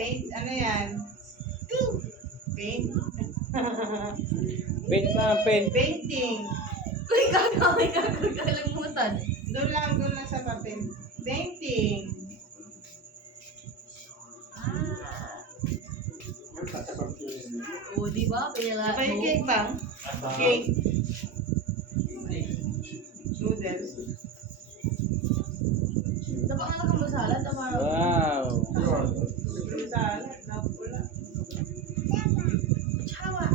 Paint, ano yan? Paint. Paint na, paint. Painting. Uy, kalimutan. Doon lang sa papel. Painting. O, diba? Kaya Apa yung cake bang? Cake. Noodles. Dapat nga nakamasala. Wow. Salad. Napula. Chawa.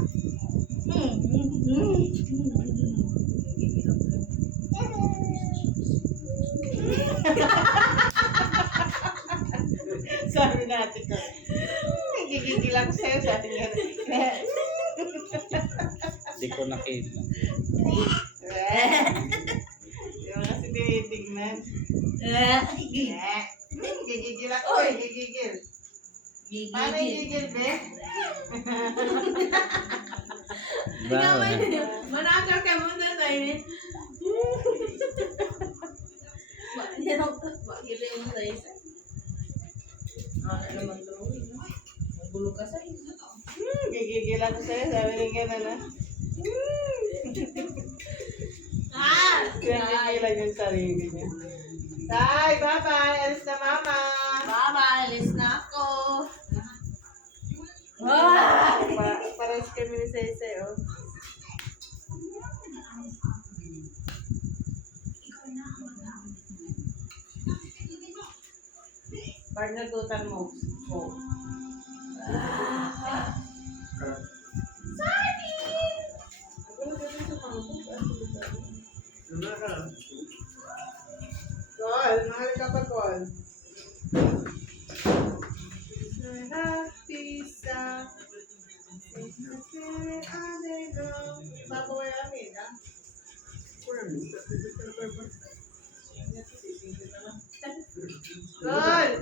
Sabi natin ko. Nagigigil ako sa'yo. Sabi niya. Hindi ko nakita. Yung kasi tinitignan. Gigigil ako. Gigigil. Paano yung gigil, be? Wow. Manakal ka muna tayo eh. Bakit yung sa isa? Ano naman drawing, no? Magulo ka sa isa. Gigigil ako sa'yo. Sabi niya gano'n na. Gigigilan yung sarili niya. Tay, bye-bye. Alis na mama. Baba, alis na ako. Pares kami ni Sese, oh. Partner tutan mo. Oh. Call, mahal ka pa, Call. Pizza. Babawi amin, ha? Call!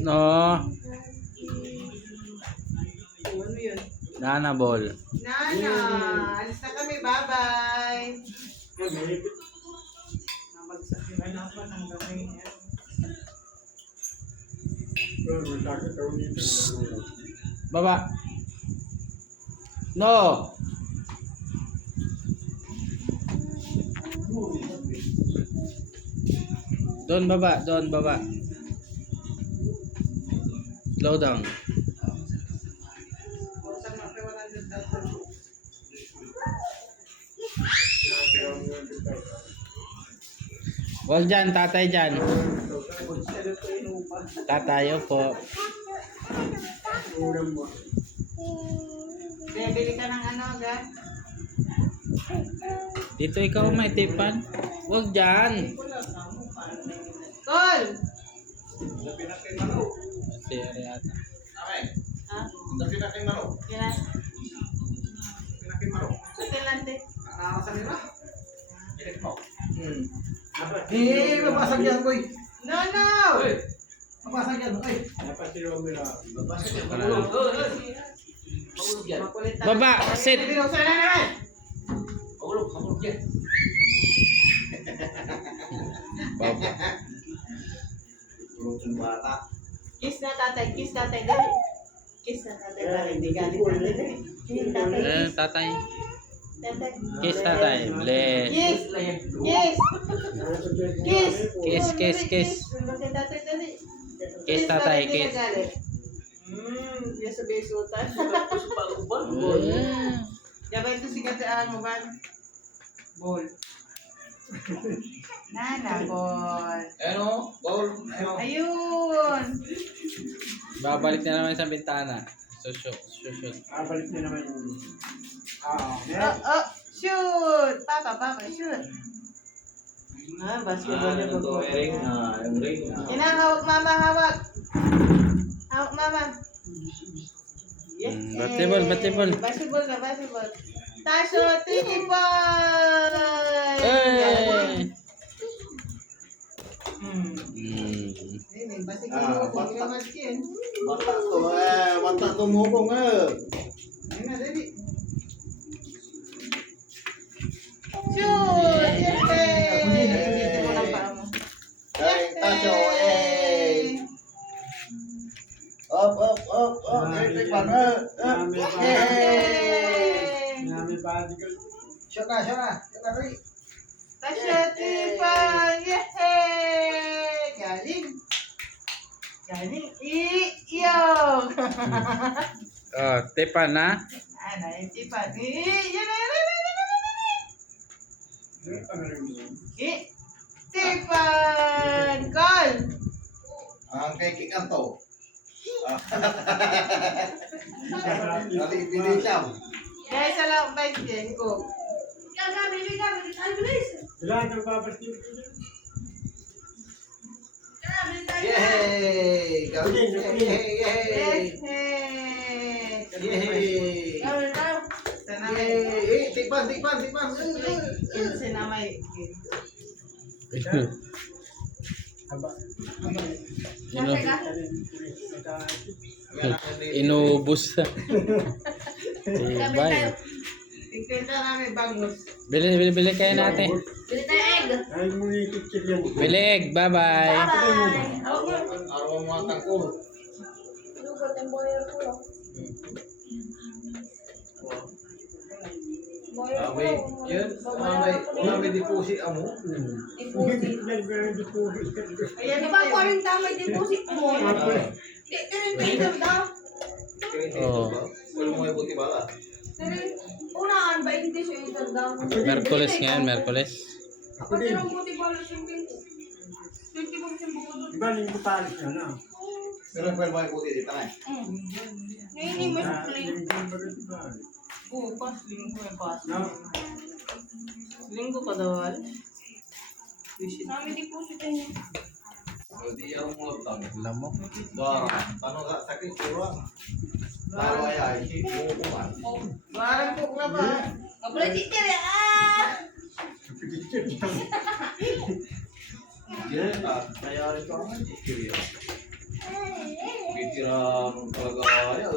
No. Ano yun? Nana ball. Nana, alis na kami. Bye-bye. Nabagsak yung anak ko ng gamay niya. Baba. No. Doon baba, doon baba. Slow down. Buksan mo, kaya 100,000. Wag dyan, tatay dyan. Tatayo po. Bibili ka ng ano, gan? Dito ikaw may tipan. Wag dyan. Call! Si Ariata. Ha? Pinakimaro. Kailan? Pinakimaro. Sa Tilante. Nakakasan nila. Pinakimaro. Eh, mabasag yan, boy. No, no! Mabasag yan, boy. Makulit na. Baba, sit. Binuksan na naman! Baba. Tulog yung bata. Kiss na tatay, kiss tatay, dali. Kiss na tatay, dali. Hindi galit tatay, dali. Kiss tatay, kiss. Tatay. Tatay. Kiss tatay. Bless. Kiss! Kiss! Kiss! Kiss, kiss, kiss. Bakit tatay, dali. Kiss tatay, bakit kiss. ginagalit? Yan sa besutan. Yabay ito si Kataan mo ba? Ball. Nana, ball. Ano? Ball. Ano? Ayun! Babalik na naman sa bintana. Shoot. Balik na naman yung... Shoot! Papa, shoot! Basketball na Ito, ring na. Yung ring na. Hawak mama, hawak! Hawak mama! Yes! Basketball. Basketball ka, basketball. Taso, tinipon! Hey! Hmm. Hmm. eh. Basta Ah, kinuha basta. naman yan. Bata tumukong eh. Ayun na, dali. Shoot! Yay! Dito mo lang paa mo. Kain tayo eh. Up. Tikman eh. Yay! Namin body ko. Shot na, Ri. Tasya Tipan! Yay! Galing! Iyo! Oh, Tipan na. Ano, yung Tipan? Yan na! Tipan! Call! Ang kay Kikanto. Dali ipili siya. Guys, alam ba yung ko? Ilan ang babalik Yay! Galing! Yay! Yay! Sana may Tikman. kinse na may Inubos. Bye. kinse na may bangus. Bili kayo natin. Ay, muna yung picture yan. Bili egg. Bye-bye. Araw mo ang tangkol. Abay, yun. Abay, deposit amo. Ayan Di ba 40 may deposit mo? Oh. Wala mo yung buti bala. Unaan, 20 siya yung daw. Merkules ngayon, Merkules. Ako din. Pero buti ba lang yung 20? 20 ba yung bukod? Diba, linggo palis na na. Pero pwede mo yung buti dito na. Ngayon mo sa play. bukas, linggo may pas. No? Linggo ka daw, Al? Visit. Namin deposit niya. Hindi yung mga tang. Lamok. Barang. Tanong ka sakit kurang. Bawa ya, isi bukuan. Barang po na ba? Kapulay titir ya! Jadi kaya rin ko ang isi. Pikiran talaga ya.